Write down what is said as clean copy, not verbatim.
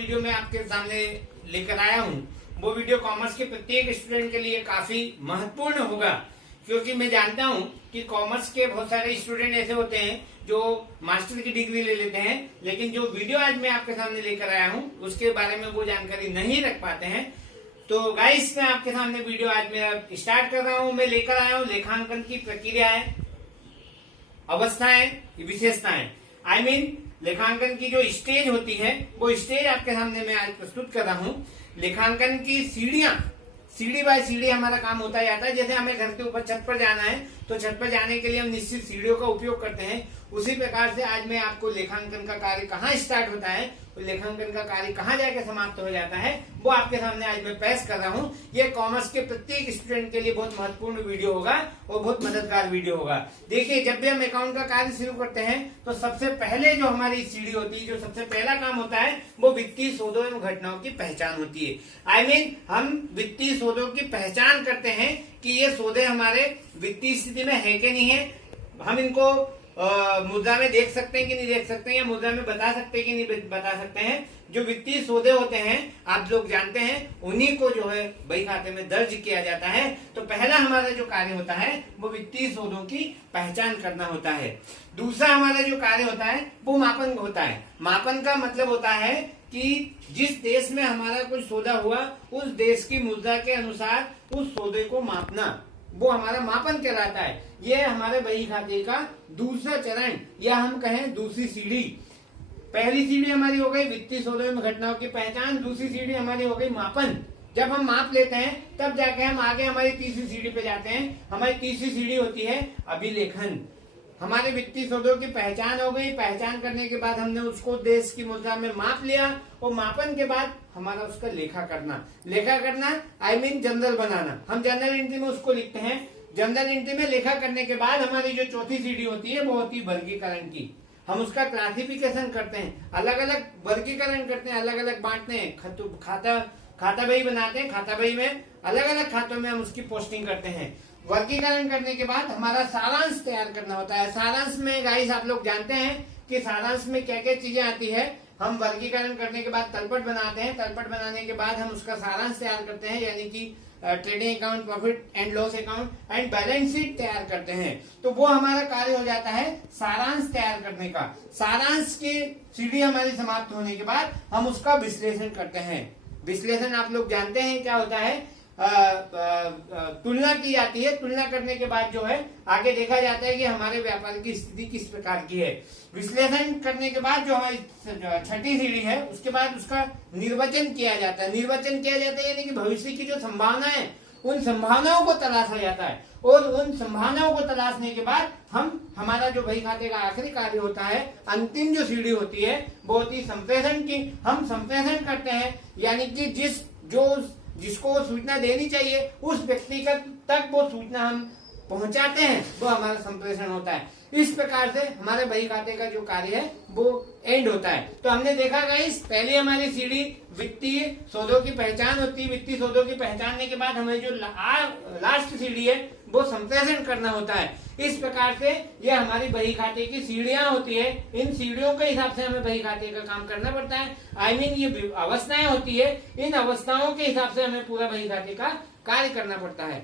Video मैं आपके सामने लेकर आया हूँ वो वीडियो कॉमर्स के प्रत्येक स्टूडेंट के लिए काफी महत्वपूर्ण होगा, क्योंकि मैं जानता हूँ कि कॉमर्स के बहुत सारे स्टूडेंट ऐसे होते हैं जो मास्टर की डिग्री ले लेते हैं, लेकिन जो वीडियो आज मैं आपके सामने लेकर आया हूँ उसके बारे में वो जानकारी नहीं रख पाते हैं। तो गाइस, मैं आपके सामने वीडियो आज मैं स्टार्ट कर रहा हूँ। मैं लेकर आया हूँ लेखांकन की प्रक्रियाएं, अवस्थाएं, विशेषताएं। आई मीन लेखांकन की जो स्टेज होती है वो स्टेज आपके सामने मैं आज प्रस्तुत कर रहा हूँ। लेखांकन की सीढ़ियां, सीढ़ी बाय सीढ़ी हमारा काम होता जाता है। जैसे हमें घर के ऊपर छत पर जाना है तो छत पर जाने के लिए हम निश्चित सीढ़ियों का उपयोग करते हैं, उसी प्रकार से आज मैं आपको लेखांकन का कार्य कहाँ स्टार्ट होता है और लेखांकन का कार्य कहाँ जाकर समाप्त हो जाता है वो आपके सामने आज मैं पेश कर रहा हूँ। ये कॉमर्स के प्रत्येक स्टूडेंट के लिए बहुत महत्वपूर्ण वीडियो होगा और बहुत मददगार वीडियो होगा। देखिए, जब भी हम अकाउंट का कार्य शुरू करते हैं तो सबसे पहले जो हमारी सीढ़ी होती है, जो सबसे पहला काम होता है वो वित्तीय सौदों एवं घटनाओं की पहचान होती है। आई मीन हम वित्तीय सौदों की पहचान करते हैं कि ये सौदे हमारे वित्तीय स्थिति में है कि नहीं है। हम इनको मुद्रा में देख सकते हैं कि नहीं देख सकते हैं, या मुद्रा में बता सकते हैं कि नहीं बता सकते हैं। जो वित्तीय सौदे होते हैं आप लोग जानते हैं, उन्हीं को जो है बही खाते में दर्ज किया जाता है। तो पहला हमारा जो कार्य होता है वो वित्तीय सौदों की पहचान करना होता है। दूसरा हमारा जो कार्य होता है वो मापन होता है। मापन का मतलब होता है कि जिस देश में हमारा कुछ सौदा हुआ उस देश की मुद्रा के अनुसार उस सौदे को मापना, वो हमारा मापन कहलाता है। ये हमारे बही खाते का दूसरा चरण, या हम कहें दूसरी सीढ़ी। पहली सीढ़ी हमारी हो गई वित्तीय सौदों एवं घटनाओं की पहचान, दूसरी सीढ़ी हमारी हो गई मापन। जब हम माप लेते हैं तब जाके हम आगे हमारी तीसरी सीढ़ी पे जाते हैं। हमारी तीसरी सीढ़ी होती है अभिलेखन। हमारे वित्तीय सौदों की पहचान हो गई, पहचान करने के बाद हमने उसको देश की मुद्रा में माप लिया और मापन के बाद हमारा उसका लेखा करना। लेखा करना आई मीन जर्नल बनाना। हम जर्नल एंट्री में उसको लिखते हैं। जर्नल एंट्री में लेखा करने के बाद हमारी जो चौथी सीढ़ी होती है वो होती है वर्गीकरण की। हम उसका क्लासिफिकेशन करते हैं, अलग अलग वर्गीकरण करते हैं, अलग अलग बांटते हैं, खाता बही बनाते हैं। खाता बही में अलग अलग खातों में हम उसकी पोस्टिंग करते हैं। वर्गीकरण करने के बाद हमारा सारांश तैयार करना होता है। सारांश में गाइस आप लोग जानते हैं कि सारांश में क्या क्या चीजें आती है। हम वर्गीकरण करने के बाद तलपट बनाते हैं। तलपट बनाने के बाद हम उसका सारांश तैयार करते हैं, यानी कि trading account, profit and loss account and balance sheet तैयार करते हैं। तो वो हमारा कार्य हो जाता है सारांश तैयार करने का। सारांश की सीढ़ी हमारी समाप्त होने के बाद हम उसका विश्लेषण करते हैं। विश्लेषण आप लोग जानते हैं क्या होता है। तुलना की जाती है। तुलना करने के बाद जो है आगे देखा जाता है कि हमारे व्यापार की स्थिति किस प्रकार की है। विश्लेषण करने के बाद जो हमारी छठी सीढ़ी है उसके बाद उसका निर्वचन किया जाता है। निर्वचन किया जाता है यानी कि भविष्य की जो संभावना है उन संभावनाओं को तलाशा जाता है, और उन संभावनाओं को तलाशने के बाद हमारा जो बही खाते का आखिरी कार्य होता है, अंतिम जो सीढ़ी होती है वो होती है संप्रेषण की। हम संप्रेषण करते हैं, यानी कि जिसको सूचना देनी चाहिए उस व्यक्ति तक वो सूचना हम पहुंचाते हैं, वो हमारा संप्रेषण होता है। इस प्रकार से हमारे बही खाते का जो कार्य है वो एंड होता है। तो हमने देखा गाइस, पहले हमारी सीढ़ी वित्तीय सौदों की पहचान होती है। वित्तीय सौदों की पहचानने के बाद हमें जो लास्ट सीढ़ी है वो संप्रेषण करना होता है। इस प्रकार से ये हमारी बही खाते की सीढ़ियां होती है। इन सीढ़ियों के हिसाब से हमें बही खाते का काम करना पड़ता है। आई मीन ये अवस्थाएं होती है, इन अवस्थाओं के हिसाब से हमें पूरा बही खाते का कार्य करना पड़ता है।